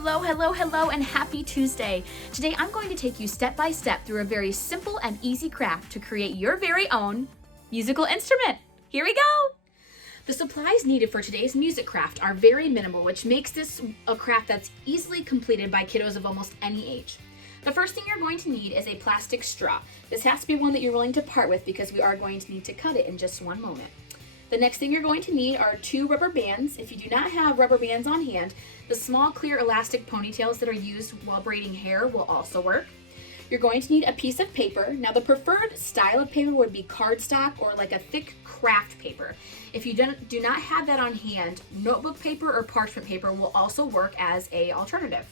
Hello, and happy Tuesday. Today I'm going to take you step by step through a very simple and easy craft to create your very own musical instrument. Here we go. The supplies needed for today's music craft are very minimal, which makes this a craft that's easily completed by kiddos of almost any age. The first thing you're going to need is a plastic straw. This has to be one that you're willing to part with because we are going to need to cut it in just one moment. The next thing you're going to need are 2 rubber bands. If you do not have rubber bands on hand, the small clear elastic ponytails that are used while braiding hair will also work. You're going to need a piece of paper. Now the preferred style of paper would be cardstock or like a thick craft paper. If you do not have that on hand, notebook paper or parchment paper will also work as an alternative.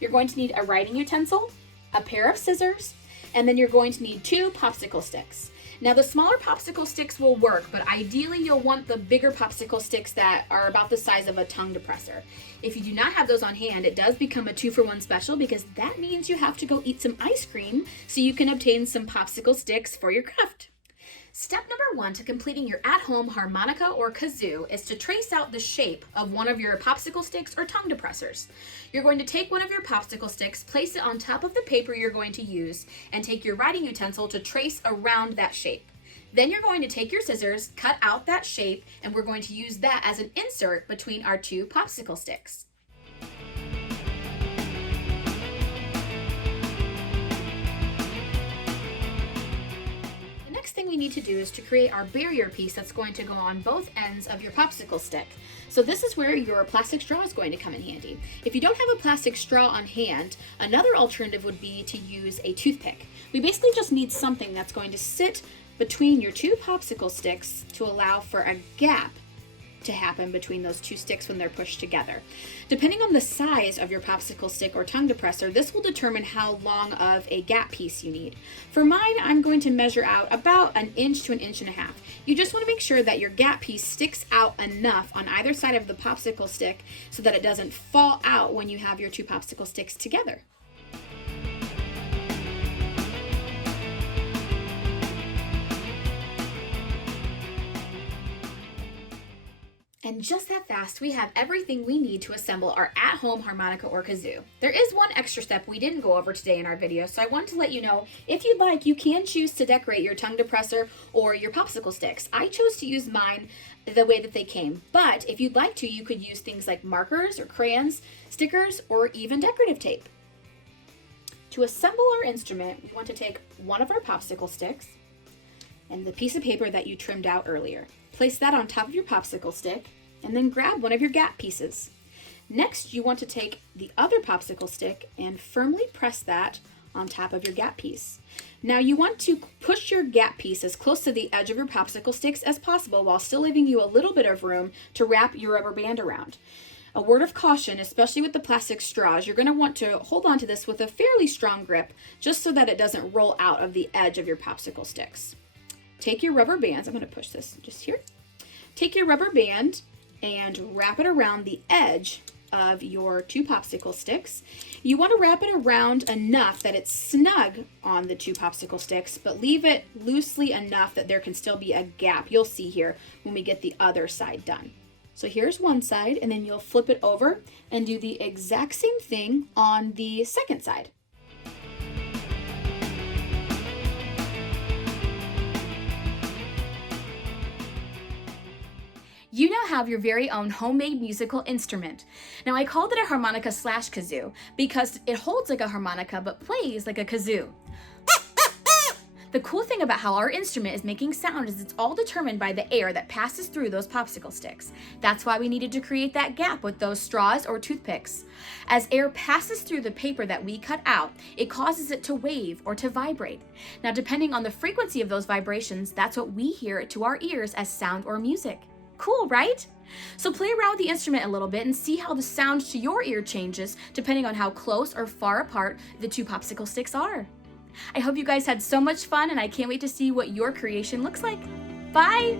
You're going to need a writing utensil, a pair of scissors, and then you're going to need 2 popsicle sticks. Now the smaller popsicle sticks will work, but ideally you'll want the bigger popsicle sticks that are about the size of a tongue depressor. If you do not have those on hand, it does become a 2-for-1 special because that means you have to go eat some ice cream so you can obtain some popsicle sticks for your craft. Step number 1 to completing your at-home harmonica or kazoo is to trace out the shape of one of your popsicle sticks or tongue depressors. You're going to take one of your popsicle sticks, place it on top of the paper you're going to use, and take your writing utensil to trace around that shape. Then you're going to take your scissors, cut out that shape, and we're going to use that as an insert between our 2 popsicle sticks. Thing we need to do is to create our barrier piece that's going to go on both ends of your popsicle stick. So this is where your plastic straw is going to come in handy. If you don't have a plastic straw on hand, another alternative would be to use a toothpick. We basically just need something that's going to sit between your 2 popsicle sticks to allow for a gap to happen between those 2 sticks when they're pushed together. Depending on the size of your popsicle stick or tongue depressor, this will determine how long of a gap piece you need. For mine, I'm going to measure out about 1 inch to 1.5 inches. You just want to make sure that your gap piece sticks out enough on either side of the popsicle stick so that it doesn't fall out when you have your 2 popsicle sticks together. And just that fast, we have everything we need to assemble our at-home harmonica or kazoo. There is one extra step we didn't go over today in our video, so I want to let you know, if you'd like, you can choose to decorate your tongue depressor or your popsicle sticks. I chose to use mine the way that they came, but if you'd like to, you could use things like markers or crayons, stickers, or even decorative tape. To assemble our instrument, we want to take one of our popsicle sticks and the piece of paper that you trimmed out earlier. Place that on top of your popsicle stick, and then grab one of your gap pieces. Next, you want to take the other popsicle stick and firmly press that on top of your gap piece. Now you want to push your gap piece as close to the edge of your popsicle sticks as possible while still leaving you a little bit of room to wrap your rubber band around. A word of caution, especially with the plastic straws, you're going to want to hold on to this with a fairly strong grip just so that it doesn't roll out of the edge of your popsicle sticks. Take your rubber bands, I'm going to push this just here. Take your rubber band and wrap it around the edge of your 2 popsicle sticks. You want to wrap it around enough that it's snug on the 2 popsicle sticks, but leave it loosely enough that there can still be a gap. You'll see here when we get the other side done. So here's one side, and then you'll flip it over and do the exact same thing on the second side. You now have your very own homemade musical instrument. Now I called it a harmonica / kazoo because it holds like a harmonica but plays like a kazoo. The cool thing about how our instrument is making sound is it's all determined by the air that passes through those popsicle sticks. That's why we needed to create that gap with those straws or toothpicks. As air passes through the paper that we cut out, it causes it to wave or to vibrate. Now depending on the frequency of those vibrations, that's what we hear to our ears as sound or music. Cool, right? So play around with the instrument a little bit and see how the sound to your ear changes depending on how close or far apart the 2 popsicle sticks are. I hope you guys had so much fun, and I can't wait to see what your creation looks like. Bye!